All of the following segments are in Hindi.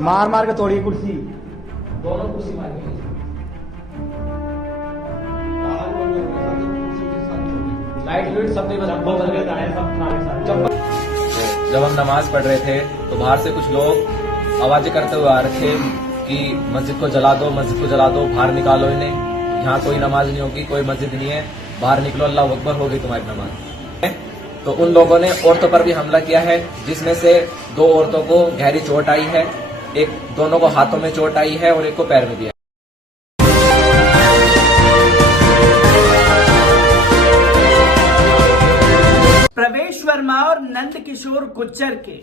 मार मार के तोड़ी कुर्सी, दोनों कुर्सी मार गई। लाइट लूट सब जब हम नमाज पढ़ रहे थे तो बाहर से कुछ लोग आवाजें करते हुए आ रहे थे कि मस्जिद को जला दो, मस्जिद को जला दो, बाहर निकालो इन्हें, यहाँ कोई नमाज नहीं होगी, कोई मस्जिद नहीं है, बाहर निकलो, अल्लाह अकबर, हो गई तुम्हारी नमाज। तो उन लोगों ने औरतों पर भी हमला किया है, जिसमें से 2 औरतों को गहरी चोट आई है, दोनों को हाथों में चोट आई है और एक को पैर में भी है। प्रवेश वर्मा और नंद किशोर गुज्जर के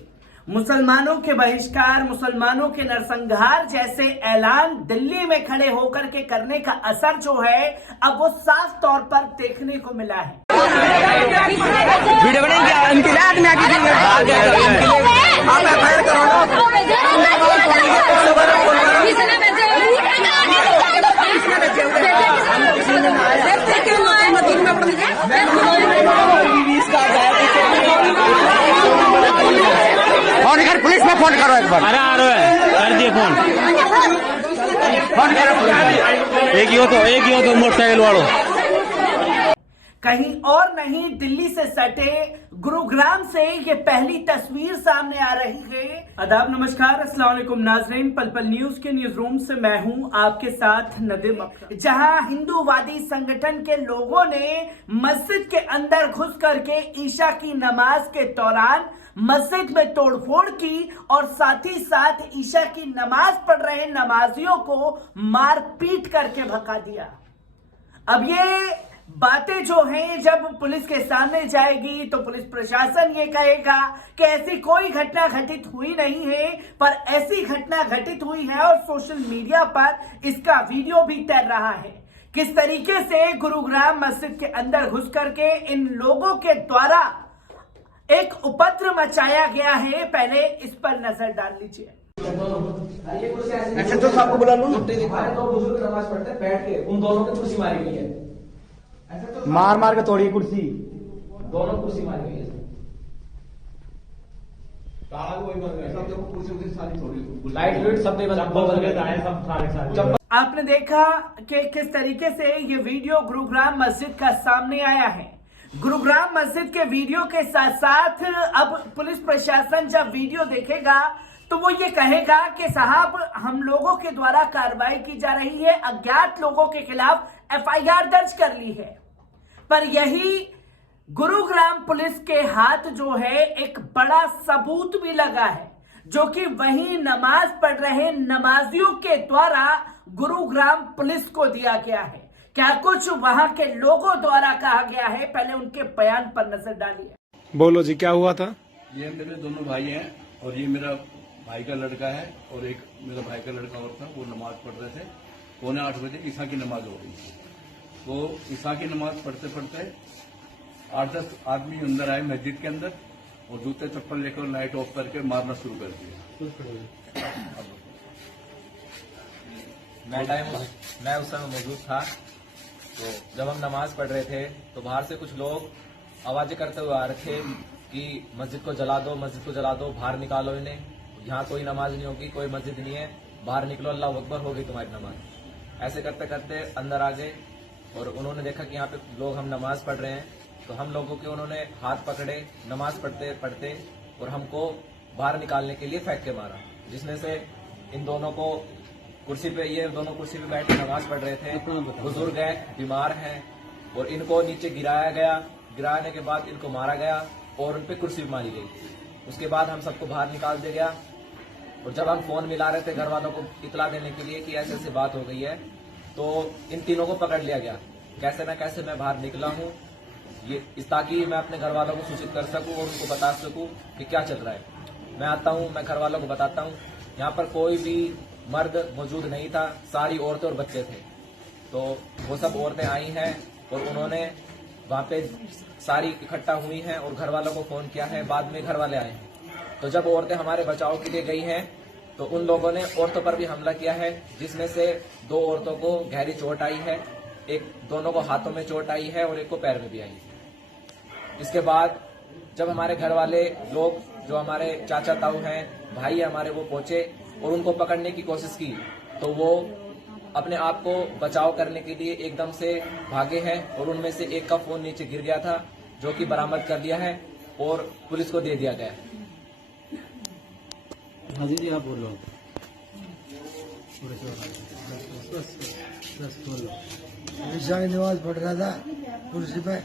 मुसलमानों के बहिष्कार, मुसलमानों के नरसंहार जैसे ऐलान दिल्ली में खड़े होकर के करने का असर जो है अब वो साफ तौर पर देखने को मिला है। वीडियो पुलिस में फोन करो एक बार। अरे आ रहा है, कर दिए फोन करो। एक ही हो तो मोटरसाइकिल वालों। कहीं और नहीं, दिल्ली से सटे गुरुग्राम से ये पहली तस्वीर सामने आ रही है। आदाब, नमस्कार, अस्सलाम वालेकुम नाज़रीन। पल पल न्यूज के न्यूज रूम से मैं हूं आपके साथ नदीम अख्तर। जहां हिंदूवादी संगठन के लोगों ने मस्जिद के अंदर घुस करके ईशा की नमाज के दौरान मस्जिद में तोड़फोड़ की और साथ ही साथ ईशा की नमाज पढ़ रहे नमाजियों को मारपीट करके भगा दिया। अब ये बातें जो हैं जब पुलिस के सामने जाएगी तो पुलिस प्रशासन ये कहेगा कि ऐसी कोई घटना घटित हुई नहीं है, पर ऐसी घटना घटित हुई है और सोशल मीडिया पर इसका वीडियो भी तैर रहा है। किस तरीके से गुरुग्राम मस्जिद के अंदर घुस करके इन लोगों के द्वारा एक उपद्रव मचाया गया है, पहले इस पर नजर डाल लीजिए। अच्छा तो आपको बुला लूं, दो बुजुर्ग नमाज पढ़ते हैं बैठ के, उन दोनों की कुर्सी मारी गई है। ऐसा तो मार मार के तोड़ी कुर्सी, दोनों कुर्सी मारी गई है। लाइट लूट सब आपने देखा कि किस तरीके से ये वीडियो गुरुग्राम मस्जिद का सामने आया है। गुरुग्राम मस्जिद के वीडियो के साथ साथ अब पुलिस प्रशासन जब वीडियो देखेगा तो वो ये कहेगा कि साहब हम लोगों के द्वारा कार्रवाई की जा रही है, अज्ञात लोगों के खिलाफ एफआईआर दर्ज कर ली है। पर यही गुरुग्राम पुलिस के हाथ जो है एक बड़ा सबूत भी लगा है, जो कि वही नमाज पढ़ रहे नमाजियों के द्वारा गुरुग्राम पुलिस को दिया गया है। क्या कुछ वहां के लोगों द्वारा कहा गया है, पहले उनके बयान पर नजर डालिए। बोलो जी, क्या हुआ था? ये मेरे दोनों भाई हैं और ये मेरा भाई का लड़का है और एक मेरा भाई का लड़का और था। वो नमाज पढ़ रहे थे, 7:45 बजे ईशा की नमाज हो रही थी। तो ईशा की नमाज पढ़ते पढ़ते 8-10 आदमी अंदर आए मस्जिद के अंदर और जूते चप्पल लेकर लाइट ऑफ करके मारना शुरू कर दिया। मैं उस समय मौजूद था। तो जब हम नमाज पढ़ रहे थे तो बाहर से कुछ लोग आवाजें करते हुए आ रहे थे कि मस्जिद को जला दो, मस्जिद को जला दो, बाहर निकालो इन्हें, यहाँ कोई नमाज नहीं होगी, कोई मस्जिद नहीं है, बाहर निकलो, अल्लाह अकबर, हो गई तुम्हारी नमाज। ऐसे करते करते अंदर आ गए और उन्होंने देखा कि यहाँ पे लोग हम नमाज पढ़ रहे हैं, तो हम लोगों के उन्होंने हाथ पकड़े नमाज पढ़ते पढ़ते और हमको बाहर निकालने के लिए फेंक के मारा, जिसमें से इन दोनों को कुर्सी पे, ये दोनों कुर्सी पे बैठ के नमाज पढ़ रहे थे, बुजुर्ग हैं, बीमार हैं, और इनको नीचे गिराया गया। गिराने के बाद इनको मारा गया और उन पे कुर्सी भी मारी गई। उसके बाद हम सबको बाहर निकाल दिया गया और जब हम फोन मिला रहे थे घर वालों को इतला देने के लिए कि ऐसे ऐसी बात हो गई है, तो इन तीनों को पकड़ लिया गया। कैसे न कैसे मैं बाहर निकला हूँ, ये ताकि मैं अपने घर वालों को सूचित कर सकूं और उनको बता सकूं कि क्या चल रहा है। मैं आता हूँ, मैं घर वालों को बताता हूँ। यहाँ पर कोई भी मर्द मौजूद नहीं था, सारी औरतें और बच्चे थे। तो वो सब औरतें आई हैं और उन्होंने वहाँ पे सारी इकट्ठा हुई हैं और घर वालों को फोन किया है, बाद में घर वाले आए हैं। तो जब औरतें हमारे बचाव के लिए गई हैं तो उन लोगों ने औरतों पर भी हमला किया है, जिसमें से 2 औरतों को गहरी चोट आई है, दोनों को हाथों में चोट आई है और एक को पैर में भी आई है। इसके बाद जब हमारे घर वाले लोग, जो हमारे चाचा ताऊ हैं, भाई हमारे, वो पहुंचे और उनको पकड़ने की कोशिश की तो वो अपने आप को बचाव करने के लिए एकदम से भागे हैं और उनमें से एक का फोन नीचे गिर गया था, जो कि बरामद कर लिया है और पुलिस को दे दिया गया है। हाँ जी आप बोलो। ईशा की नमाज पढ़ रहा था कुर्सी पे,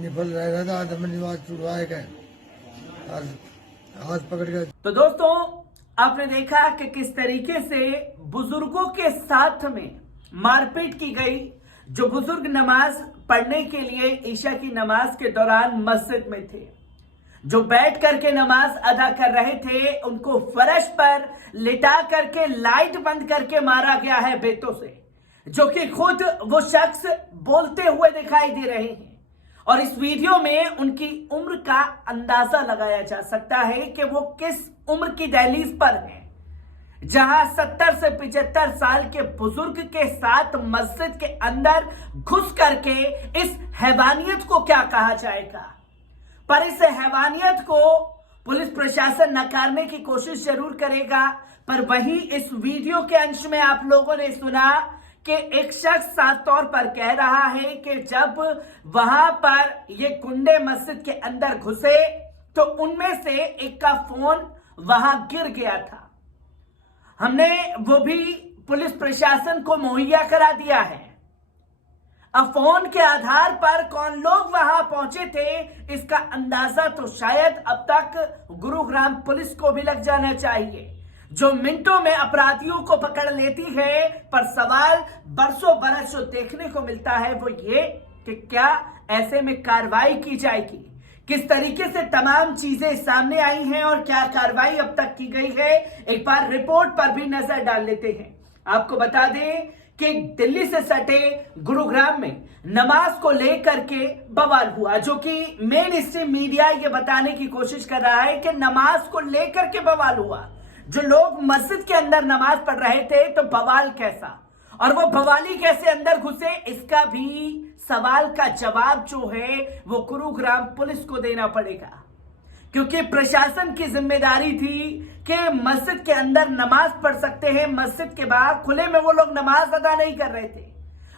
निपल रहा था, आदम ने नमाज छुड़वाए गए और हाथ पकड़ गए। तो दोस्तों आपने देखा कि किस तरीके से बुजुर्गों के साथ में मारपीट की गई। जो बुजुर्ग नमाज पढ़ने के लिए ईशा की नमाज के दौरान मस्जिद में थे, जो बैठ करके नमाज अदा कर रहे थे, उनको फर्श पर लिटा करके लाइट बंद करके मारा गया है बेतों से, जो कि खुद वो शख्स बोलते हुए दिखाई दे रहे हैं। और इस वीडियो में उनकी उम्र का अंदाजा लगाया जा सकता है कि वो किस उम्र की दहलीज पर हैं, जहां 70 से 75 साल के बुजुर्ग के साथ मस्जिद के अंदर घुस करके इस हैवानियत को क्या कहा जाएगा, पर इस हैवानियत को पुलिस प्रशासन नकारने की कोशिश जरूर करेगा। पर वहीं इस वीडियो के अंश में आप लोगों ने सुना कि एक शख्स साफ तौर पर कह रहा है कि जब वहां पर ये गुंडे मस्जिद के अंदर घुसे तो उनमें से एक का फोन वहां गिर गया था। हमने वो भी पुलिस प्रशासन को मुहैया करा दिया है। अब फोन के आधार पर कौन लोग वहां पहुंचे थे, इसका अंदाजा तो शायद अब तक गुरुग्राम पुलिस को भी लग जाना चाहिए, जो मिनटों में अपराधियों को पकड़ लेती है। पर सवाल बरसों बरस जो देखने को मिलता है वो ये कि क्या ऐसे में कार्रवाई की जाएगी, किस तरीके से तमाम चीजें सामने आई हैं और क्या कार्रवाई अब तक की गई है। एक बार रिपोर्ट पर भी नजर डाल लेते हैं। आपको बता दें कि दिल्ली से सटे गुरुग्राम में नमाज को लेकर के बवाल हुआ, जो कि मेन स्ट्रीम मीडिया ये बताने की कोशिश कर रहा है कि नमाज को लेकर के बवाल हुआ। जो लोग मस्जिद के अंदर नमाज पढ़ रहे थे तो बवाल कैसा, और वो बवाली कैसे अंदर घुसे, इसका भी सवाल का जवाब जो है वो गुरुग्राम पुलिस को देना पड़ेगा, क्योंकि प्रशासन की जिम्मेदारी थी कि मस्जिद के अंदर नमाज पढ़ सकते हैं, मस्जिद के बाहर खुले में वो लोग नमाज अदा नहीं कर रहे थे,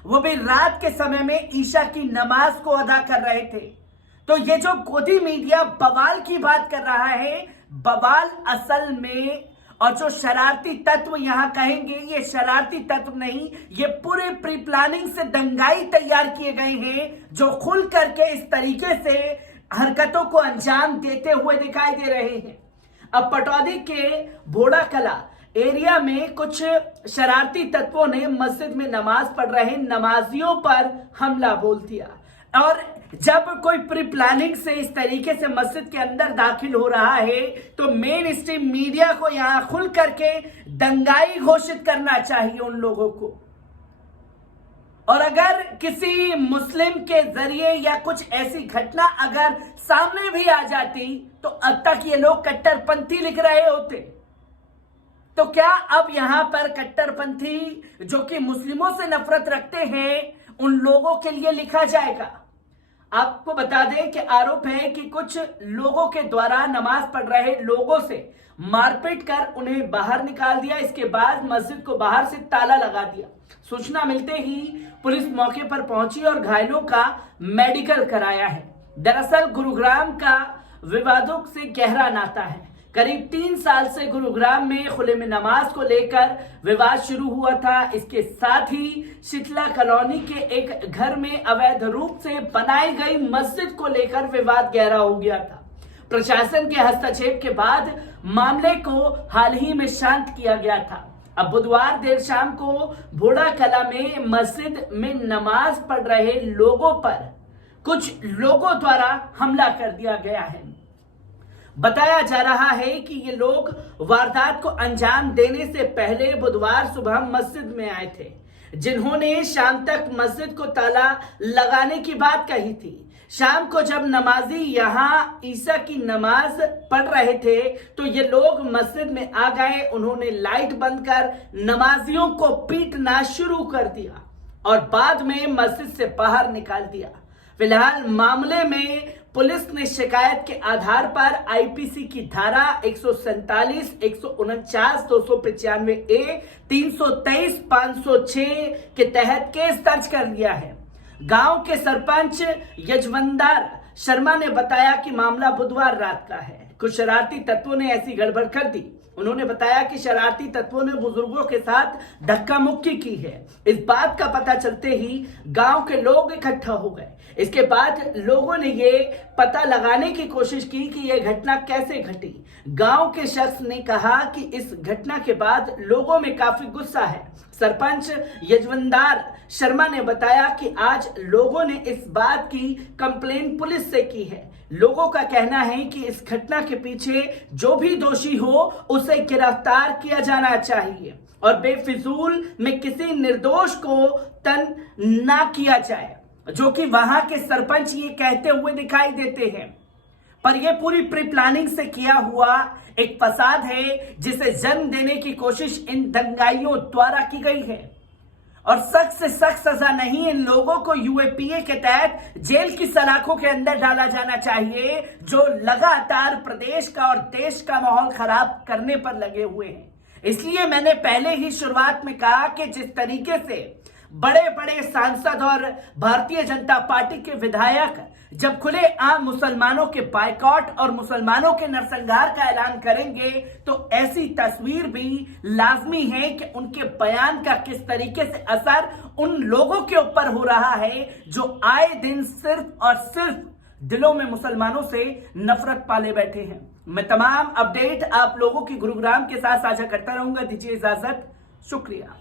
वो भी रात के समय में ईशा की नमाज को अदा कर रहे थे। तो ये जो गोदी मीडिया बवाल की बात कर रहा है, बवाल असल में, और जो शरारती तत्व यहां कहेंगे, ये शरारती तत्व नहीं, ये पूरे प्री प्लानिंग से दंगाई तैयार किए गए हैं, जो खुल करके इस तरीके से हरकतों को अंजाम देते हुए दिखाई दे रहे हैं। अब पटौदी के भोड़ा कला एरिया में कुछ शरारती तत्वों ने मस्जिद में नमाज पढ़ रहे नमाजियों पर हमला बोल दिया, और जब कोई प्री प्लानिंग से इस तरीके से मस्जिद के अंदर दाखिल हो रहा है तो मेन स्ट्रीम मीडिया को यहां खुल करके दंगाई घोषित करना चाहिए उन लोगों को। और अगर किसी मुस्लिम के जरिए या कुछ ऐसी घटना अगर सामने भी आ जाती तो अब तक ये लोग कट्टरपंथी लिख रहे होते। तो क्या अब यहां पर कट्टरपंथी जो कि मुस्लिमों से नफरत रखते हैं उन लोगों के लिए लिखा जाएगा? आपको बता दें कि आरोप है कि कुछ लोगों के द्वारा नमाज पढ़ रहे लोगों से मारपीट कर उन्हें बाहर निकाल दिया। इसके बाद मस्जिद को बाहर से ताला लगा दिया। सूचना मिलते ही पुलिस मौके पर पहुंची और घायलों का मेडिकल कराया है। दरअसल गुरुग्राम का विवादों से गहरा नाता है। करीब 3 साल से गुरुग्राम में खुले में नमाज को लेकर विवाद शुरू हुआ था। इसके साथ ही शीतला कॉलोनी के एक घर में अवैध रूप से बनाई गई मस्जिद को लेकर विवाद गहरा हो गया था। प्रशासन के हस्तक्षेप के बाद मामले को हाल ही में शांत किया गया था। अब बुधवार देर शाम को भोड़ा कला में मस्जिद में नमाज पढ़ रहे लोगों पर कुछ लोगों द्वारा हमला कर दिया गया है। बताया जा रहा है कि ये लोग वारदात को अंजाम देने से पहले बुधवार सुबह मस्जिद में आए थे, जिन्होंने शाम तक मस्जिद को ताला लगाने की बात कही थी। शाम को जब नमाजी यहां ईसा की नमाज पढ़ रहे थे तो ये लोग मस्जिद में आ गए। उन्होंने लाइट बंद कर नमाजियों को पीटना शुरू कर दिया और बाद में मस्जिद से बाहर निकाल दिया। फिलहाल मामले में पुलिस ने शिकायत के आधार पर आईपीसी की धारा 147, 149, 295 ए, 323, 506 के तहत केस दर्ज कर लिया है। गांव के सरपंच यजवंदार शर्मा ने बताया कि मामला बुधवार रात का है। कुछ शरारती तत्वों ने ऐसी गड़बड़ कर दी। उन्होंने बताया कि शरारती तत्वों ने बुजुर्गों के साथ धक्का मुक्की की है। इस बात का पता चलते ही गांव के लोग इकट्ठा हो गए। इसके बाद लोगों ने ये पता लगाने की कोशिश की कि यह घटना कैसे घटी। गांव के शख्स ने कहा कि इस घटना के बाद लोगों में काफी गुस्सा है। सरपंच यजवंदार शर्मा ने बताया कि आज लोगों ने इस बात की कंप्लेंट पुलिस से की है। लोगों का कहना है कि इस घटना के पीछे जो भी दोषी हो उसे गिरफ्तार किया जाना चाहिए और बेफिजूल में किसी निर्दोष को तन ना किया जाए, जो कि वहां के सरपंच ये कहते हुए दिखाई देते हैं। पर यह पूरी प्री प्लानिंग से किया हुआ एक फसाद है जिसे जन्म देने की कोशिश इन दंगाइयों द्वारा की गई है और सख्त से सख्त सजा नहीं, इन लोगों को यूएपीए के तहत जेल की सलाखों के अंदर डाला जाना चाहिए, जो लगातार प्रदेश का और देश का माहौल खराब करने पर लगे हुए हैं। इसलिए मैंने पहले ही शुरुआत में कहा कि जिस तरीके से बड़े बड़े सांसद और भारतीय जनता पार्टी के विधायक जब खुले आम मुसलमानों के बायकॉट और मुसलमानों के नरसंहार का ऐलान करेंगे, तो ऐसी तस्वीर भी लाजमी है कि उनके बयान का किस तरीके से असर उन लोगों के ऊपर हो रहा है जो आए दिन सिर्फ और सिर्फ दिलों में मुसलमानों से नफरत पाले बैठे हैं। मैं तमाम अपडेट आप लोगों की गुरुग्राम के साथ साझा करता रहूंगा। दीजिए इजाजत, शुक्रिया।